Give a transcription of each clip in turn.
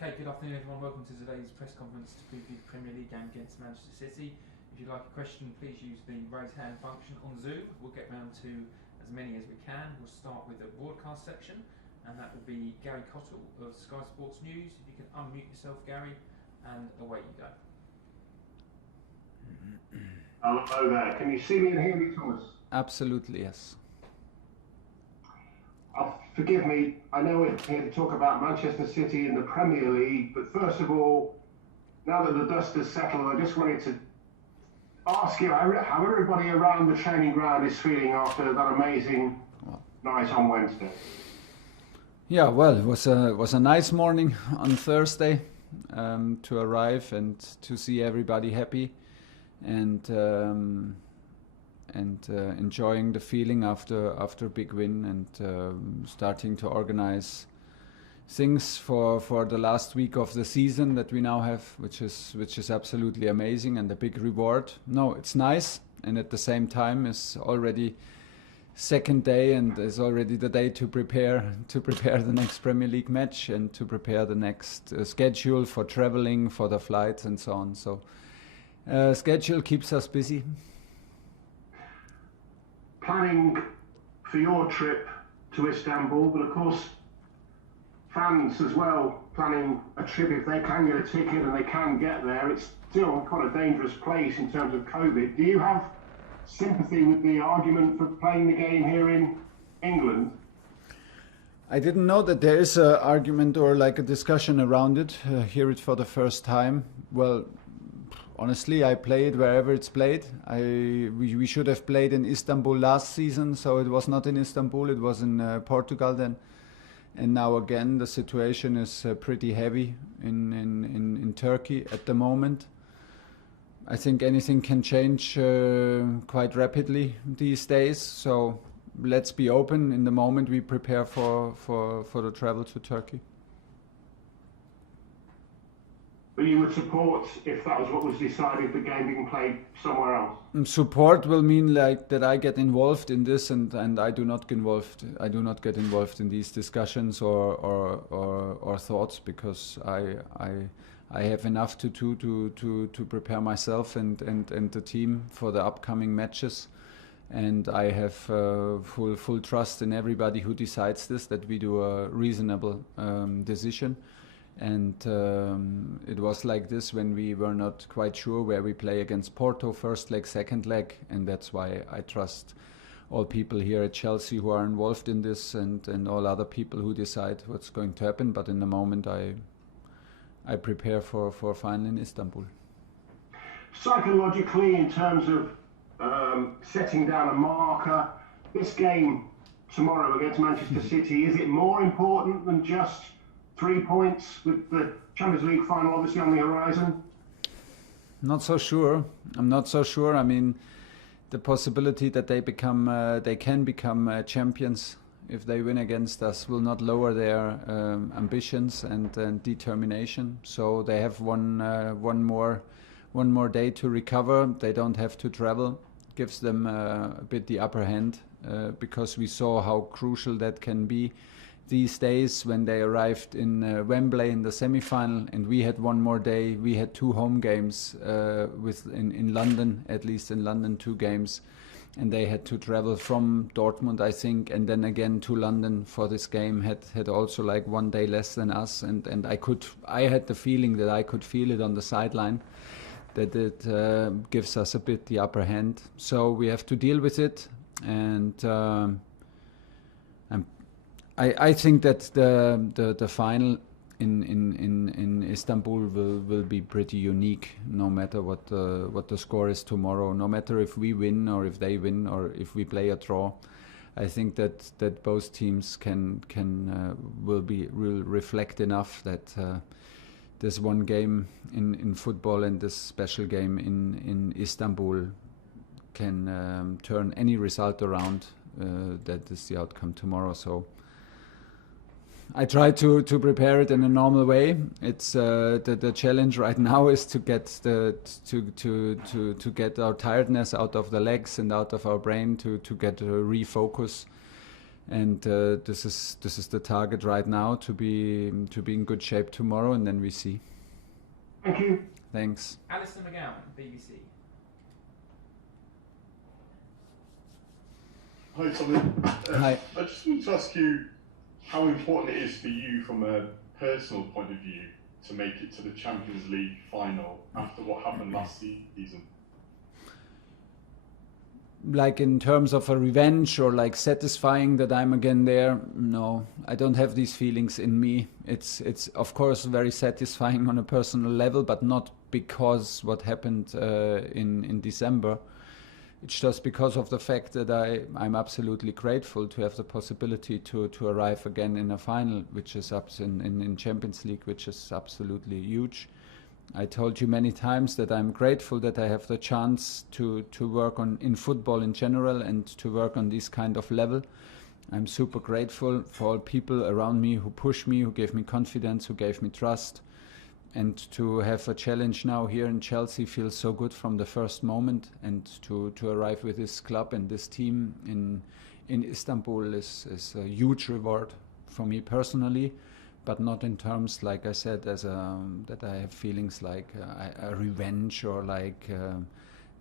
Okay, good afternoon everyone. Welcome to today's press conference to preview the Premier League game against Manchester City. If you'd like a question, please use the raise hand function on Zoom. We'll get round to as many as we can. We'll start with the broadcast section, and that will be Gary Cottle of Sky Sports News. If you can unmute yourself, Gary, and away you go. Hello there. Can you see me and hear me, Thomas? Absolutely, yes. Forgive me, I know we're here to talk about Manchester City in the Premier League, but first of all, now that the dust has settled, I just wanted to ask you how everybody around the training ground is feeling after that amazing night on Wednesday. Yeah, well, it was a nice morning on Thursday to arrive and to see everybody happy and enjoying the feeling after a big win and starting to organize things for the last week of the season that we now have, which is absolutely amazing and a big reward. No, it's nice, and at the same time it's already second day and it's already the day to prepare the next Premier League match and to prepare the next schedule for traveling, for the flights and so on. So schedule keeps us busy. Planning for your trip to Istanbul, but of course fans as well planning a trip if they can get a ticket and they can get there. It's still quite a dangerous place in terms of COVID. Do you have sympathy with the argument for playing the game here in England? I didn't know that there is an argument or like a discussion around it. Hear it for the first time. Well, honestly, I play it wherever it's played. We should have played in Istanbul last season, so it was not in Istanbul, it was in Portugal then. And now again, the situation is pretty heavy in Turkey at the moment. I think anything can change quite rapidly these days, so let's be open in the moment we prepare for the travel to Turkey. But you would support, if that was what was decided, the game being played somewhere else? Support will mean like that I get involved in this and I do not get involved in these discussions or thoughts, because I have enough to do to prepare myself and the team for the upcoming matches, and I have full trust in everybody who decides this, that we do a reasonable decision. And it was like this when we were not quite sure where we play against Porto, first leg, second leg, and that's why I trust all people here at Chelsea who are involved in this and all other people who decide what's going to happen. But in the moment I prepare for a final in Istanbul. Psychologically, in terms of setting down a marker, this game tomorrow against Manchester City, is it more important than just 3 points with the Champions League final obviously on the horizon? Not so sure. I'm not so sure. I mean, the possibility that they can become champions if they win against us will not lower their ambitions and determination. So they have one more day to recover. They don't have to travel. Gives them a bit the upper hand because we saw how crucial that can be these days when they arrived in Wembley in the semi-final, and we had one more day. We had 2 home games in London, at least in London 2 games, and they had to travel from Dortmund, I think, and then again to London for this game. Had also like 1 day less than us, and I had the feeling that I could feel it on the sideline, that it gives us a bit the upper hand. So we have to deal with it, and I think that the final in Istanbul will be pretty unique, no matter what the score is tomorrow, no matter if we win or if they win or if we play a draw. I think that both teams will reflect enough that this one game in football and this special game in Istanbul can turn any result around. That is the outcome tomorrow. So I try to prepare it in a normal way. It's the challenge right now is to get to get our tiredness out of the legs and out of our brain to get a refocus And this is the target right now, to be in good shape tomorrow, and then we see. Thank you. Thanks. Alison McGowan, BBC. Hi, Tommy. Hi. I just wanted to ask you how important it is for you from a personal point of view to make it to the Champions League final after what happened last season. Like in terms of a revenge or like satisfying that I'm again there, no, I don't have these feelings in me. It's of course very satisfying on a personal level, but not because what happened in December. It's just because of the fact that I'm absolutely grateful to have the possibility to arrive again in a final, which is in Champions League, which is absolutely huge. I told you many times that I'm grateful that I have the chance to work in football in general and to work on this kind of level. I'm super grateful for all people around me who push me, who gave me confidence, who gave me trust. And to have a challenge now here in Chelsea feels so good from the first moment. And to arrive with this club and this team in Istanbul is a huge reward for me personally. But not in terms, like I said, that I have feelings like a revenge or like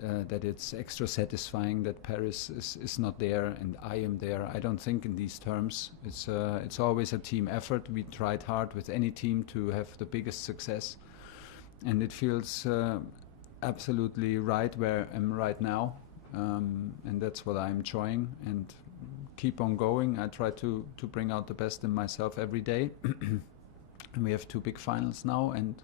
that it's extra satisfying that Paris is not there and I am there. I don't think in these terms. It's always a team effort. We tried hard with any team to have the biggest success, and it feels absolutely right where I am right now, and that's what I'm enjoying. And keep on going. I try to bring out the best in myself every day. And we have 2 big finals now and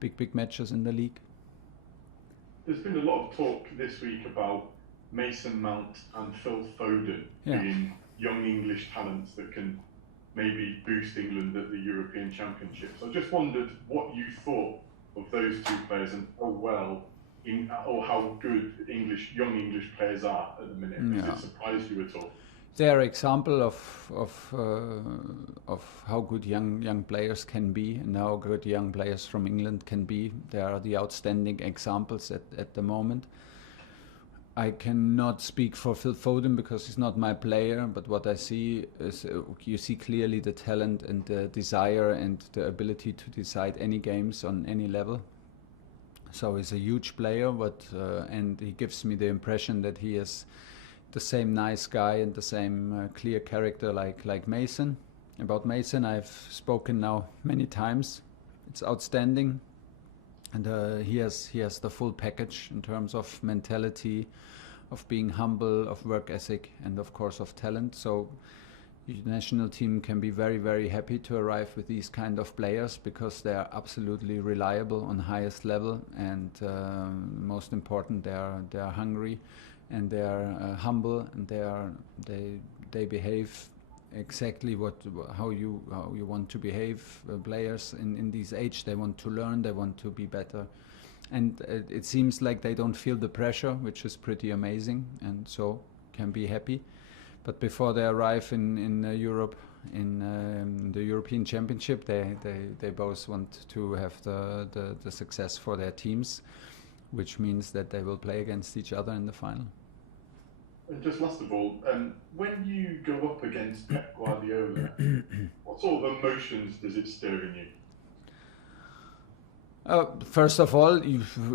big matches in the league. There's been a lot of talk this week about Mason Mount and Phil Foden being young English talents that can maybe boost England at the European Championships. I just wondered what you thought of those 2 players and how good young English players are at the minute. Does it surprise you at all? They're example of how good young players can be and how good young players from England can be. They are the outstanding examples at the moment. I cannot speak for Phil Foden because he's not my player, but what I see is you see clearly the talent and the desire and the ability to decide any games on any level. So he's a huge player, and he gives me the impression that he is the same nice guy and the same clear character like Mason. About Mason I've spoken now many times. It's outstanding, and he has the full package in terms of mentality, of being humble, of work ethic, and of course of talent. So the national team can be very, very happy to arrive with these kind of players because they are absolutely reliable on highest level, and most important, they are hungry. And they are humble, and they behave exactly how you want to behave. Players in this age, they want to learn, they want to be better, and it seems like they don't feel the pressure, which is pretty amazing, and so can be happy. But before they arrive in Europe, in the European Championship, they both want to have the success for their teams, which means that they will play against each other in the final. And just last of all, when you go up against Pep Guardiola, what sort of emotions does it stir in you? First of all,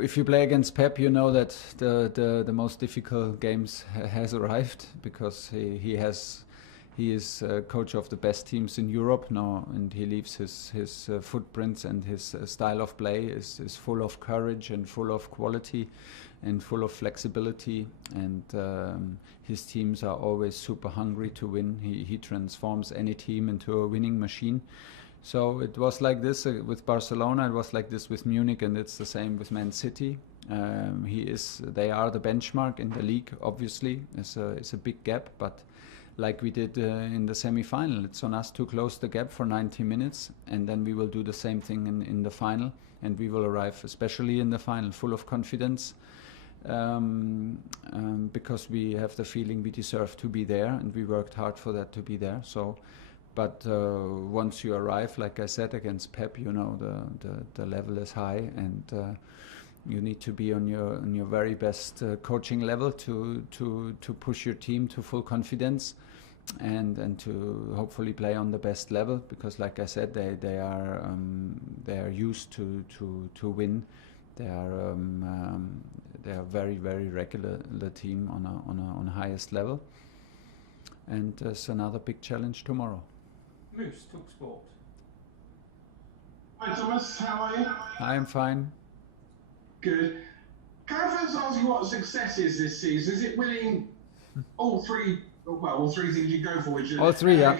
if you play against Pep, you know that the most difficult games has arrived, because he is coach of the best teams in Europe now, and he leaves his footprints, and his style of play is full of courage and full of quality and full of flexibility, and his teams are always super hungry to win. He transforms any team into a winning machine. So it was like this with Barcelona, it was like this with Munich, and it's the same with Man City. They are the benchmark in the league, obviously. It's a big gap, but like we did in the semi-final, it's on us to close the gap for 90 minutes, and then we will do the same thing in the final, and we will arrive, especially in the final, full of confidence, because we have the feeling we deserve to be there, and we worked hard for that to be there. So, but once you arrive, like I said, against Pep, you know the level is high, and you need to be on your very best coaching level to push your team to full confidence. and to hopefully play on the best level, because like I said, they are used to win. They are very, very regular team on a highest level, and there's another big challenge tomorrow. Moose, talk sport. Hi Thomas, how are you? I'm fine. Good. Can I first ask you what success is this season? Is it winning all three things you go for, which are all three, yeah.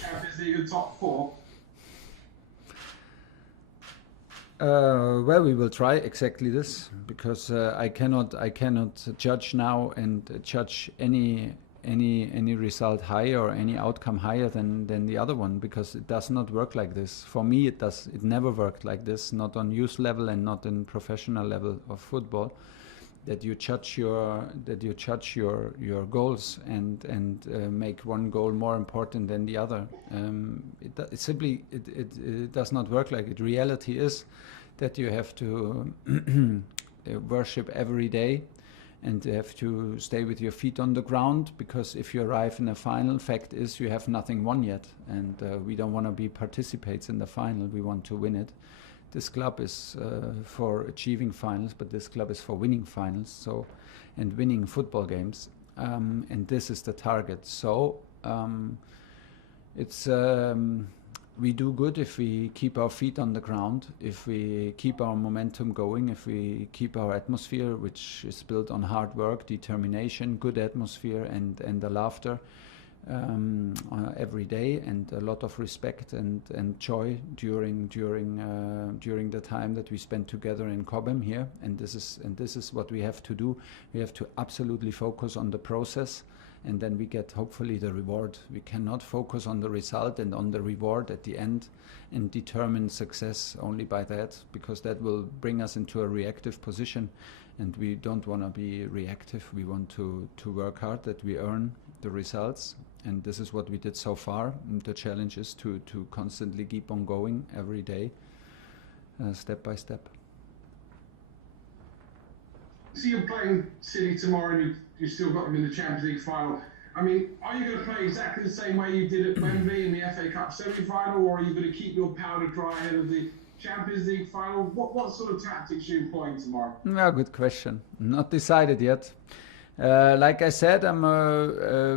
Champions League and top four? Well, we will try exactly this, because I cannot judge now and judge any result higher or any outcome higher than the other one, because it does not work like this. For me, it never worked like this, not on youth level and not in professional level of football, that you judge your goals and make one goal more important than the other. It does not work like it. Reality is that you have to worship every day, and you have to stay with your feet on the ground, because if you arrive in a final, fact is you have nothing won yet, and we don't want to be participants in the final. We want to win it. This club is for achieving finals, but this club is for winning finals, and winning football games, and this is the target. So it's we do good if we keep our feet on the ground, if we keep our momentum going, if we keep our atmosphere, which is built on hard work, determination, good atmosphere, and the laughter every day, and a lot of respect and joy during the time that we spend together in Cobham here. And this is what we have to do. We have to absolutely focus on the process, and then we get hopefully the reward. We cannot focus on the result and on the reward at the end and determine success only by that, because that will bring us into a reactive position, and we don't want to be reactive. We want to work hard, that we earn the results, and this is what we did so far. And the challenge is to constantly keep on going every day, step by step. So you're playing City tomorrow, and you've still got them in the Champions League final. I mean, are you going to play exactly the same way you did at Wembley in the FA Cup semi-final, or are you going to keep your powder dry ahead of the Champions League final? What sort of tactics are you employing tomorrow? Yeah, good question. Not decided yet. Like I said,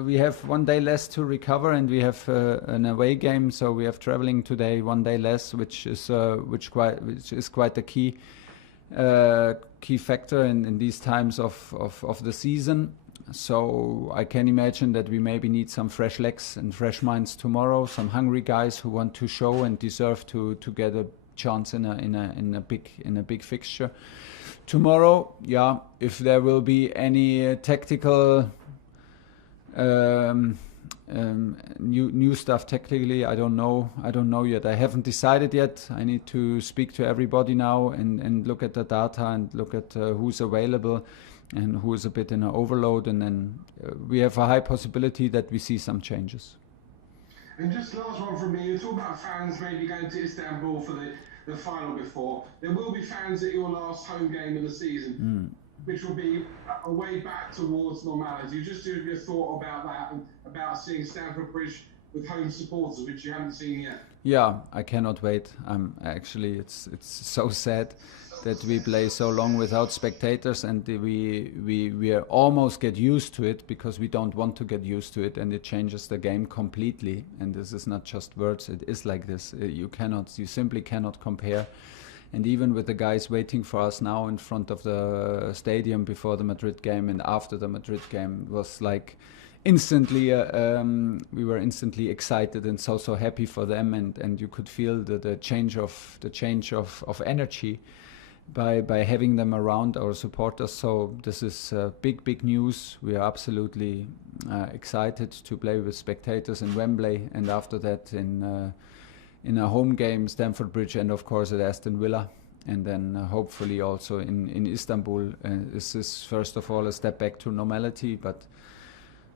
we have 1 day less to recover, and we have an away game, so we have traveling today 1 day less, which is quite a key factor in these times of the season. So I can imagine that we maybe need some fresh legs and fresh minds tomorrow, some hungry guys who want to show and deserve to get a chance in a big fixture tomorrow. Yeah, if there will be any tactical new stuff tactically, I don't know yet. I haven't decided yet. I need to speak to everybody now and look at the data and look at who's available and who is a bit in an overload, and then we have a high possibility that we see some changes. And just last one from me, you talk about fans maybe going to Istanbul for the final before. There will be fans at your last home game of the season, which will be a way back towards normality. Just your thought about that, and about seeing Stamford Bridge with home supporters, which you haven't seen yet. Yeah, I cannot wait. Actually, it's so sad that we play so long without spectators, and we almost get used to it because we don't want to get used to it, and it changes the game completely. And this is not just words; it is like this. You simply cannot compare. And even with the guys waiting for us now in front of the stadium before the Madrid game and after the Madrid game, was like instantly we were instantly excited and so happy for them, and you could feel the change of energy by having them around, our supporters. So this is big news. We are absolutely excited to play with spectators in Wembley, and after that in a home game, Stamford Bridge, and of course at Aston Villa, and then hopefully also in Istanbul. This is first of all a step back to normality, but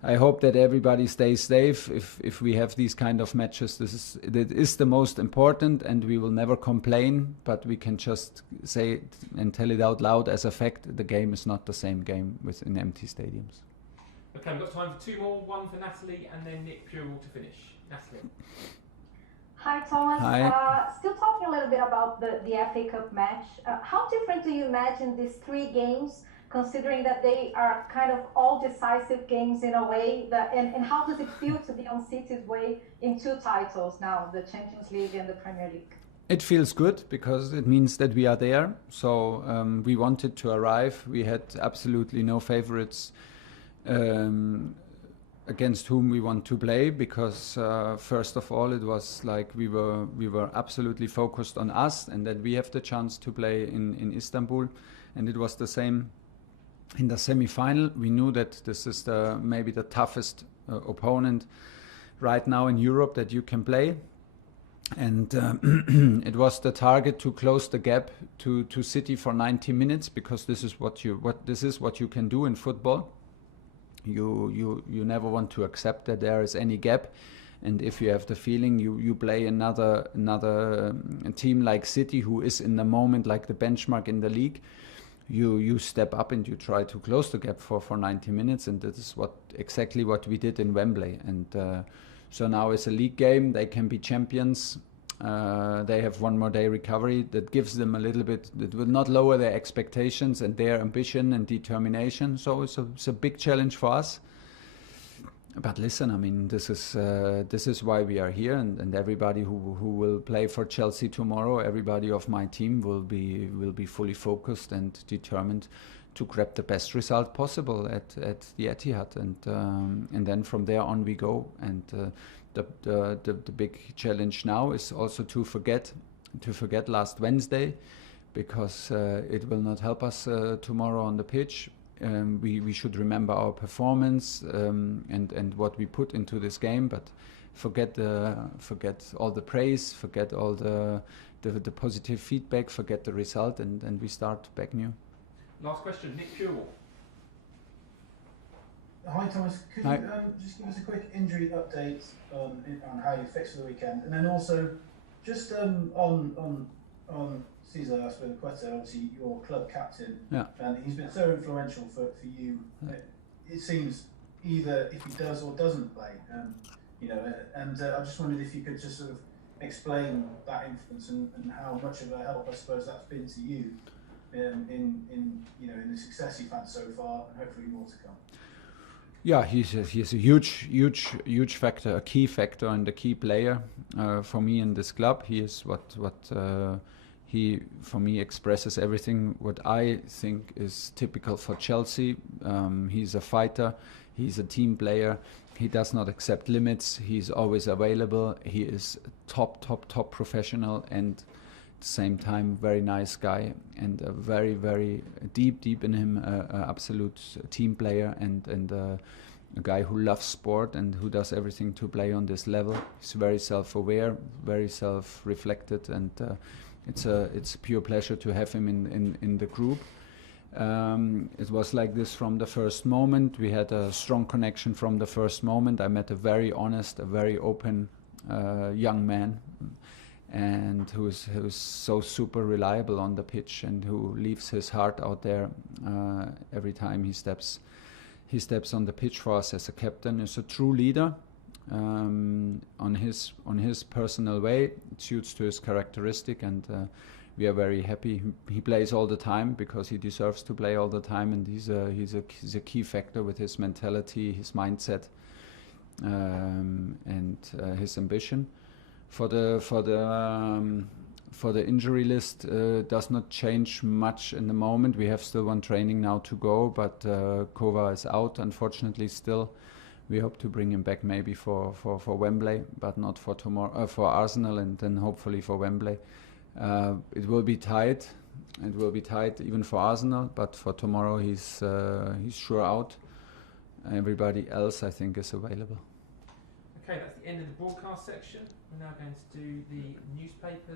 I hope that everybody stays safe. If we have these kind of matches, that is the most important, and we will never complain, but we can just say it and tell it out loud as a fact. The game is not the same game within empty stadiums. Okay, we've got time for 2 more. One for Natalie and then Nick Purell to finish. Natalie. Hi, Thomas. Hi. Still talking a little bit about the FA Cup match. How different do you imagine these 3 games, considering that they are kind of all decisive games in a way? And how does it feel to be on City's way in 2 titles now, the Champions League and the Premier League? It feels good because it means that we are there. So we wanted to arrive. We had absolutely no favorites against whom we want to play, because first of all it was like we were absolutely focused on us and that we have the chance to play in Istanbul, and it was the same in the semi-final. We knew that this is maybe the toughest opponent right now in Europe that you can play, and it was the target to close the gap to City for 90 minutes, because this is what you can do in football. You never want to accept that there is any gap, and if you have the feeling you play another team like City, who is in the moment like the benchmark in the league, you step up and you try to close the gap for 90 minutes, and that is exactly what we did in Wembley. And so now it's a league game. They can be champions. They have 1 more day recovery. That gives them a little bit. That will not lower their expectations and their ambition and determination. So it's a big challenge for us. But listen, I mean, this is why we are here, and everybody who will play for Chelsea tomorrow, everybody of my team will be fully focused and determined to grab the best result possible at the Etihad, and then from there on we go. And the big challenge now is also to forget last Wednesday, because it will not help us tomorrow on the pitch. We should remember our performance and what we put into this game, but forget all the praise, forget all the positive feedback, forget the result, and we start back new. Last question, Nick Purell. Hi Thomas, could Hi. you just give us a quick injury update on how you fixed for the weekend, and then also just on Cesar Azpilicueta, obviously your club captain, Yeah. and he's been so influential for you. It seems either if he does or doesn't play, and I just wondered if you could just sort of explain that influence and how much of a help I suppose that's been to you in the success you've had so far, and hopefully more to come. Yeah, he's a huge factor, a key factor, and a key player for me in this club. He is what he for me expresses everything what I think is typical for Chelsea. He's a fighter. He's a team player. He does not accept limits. He's always available. He is top professional, and at the same time very nice guy, and a very deep in him, absolute team player, and a guy who loves sport and who does everything to play on this level. He's very self-aware, very self-reflected, and it's a pure pleasure to have him in the group. It was like this from the first moment. We had a strong connection from the first moment. I met a very honest, a very open young man, and who's so super reliable on the pitch, and who leaves his heart out there every time he steps on the pitch for us as a captain. Is a true leader on his personal way. It suits to his characteristic, and we are very happy. He plays all the time because he deserves to play all the time, and he's a key factor with his mentality, his mindset, and his ambition. For the injury list, does not change much in the moment. We have still 1 training now to go, but Kova is out, unfortunately, still. We hope to bring him back maybe for Wembley, but not for tomorrow, for Arsenal, and then hopefully for Wembley. It will be tight. It will be tight even for Arsenal, but for tomorrow he's sure out. Everybody else, I think, is available. Okay, that's the end of the broadcast section. We're now going to do the newspapers.